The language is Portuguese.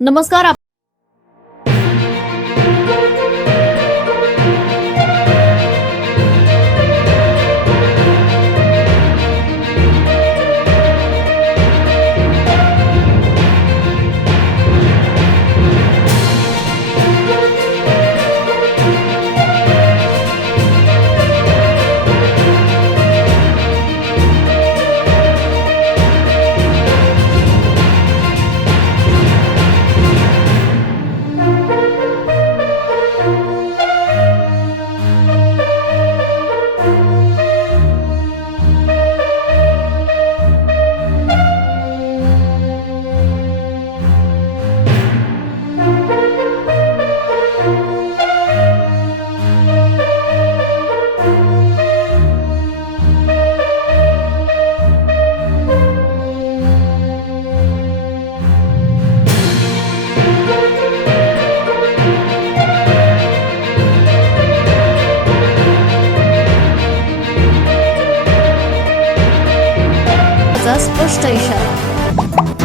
नमस्कार Sports Station.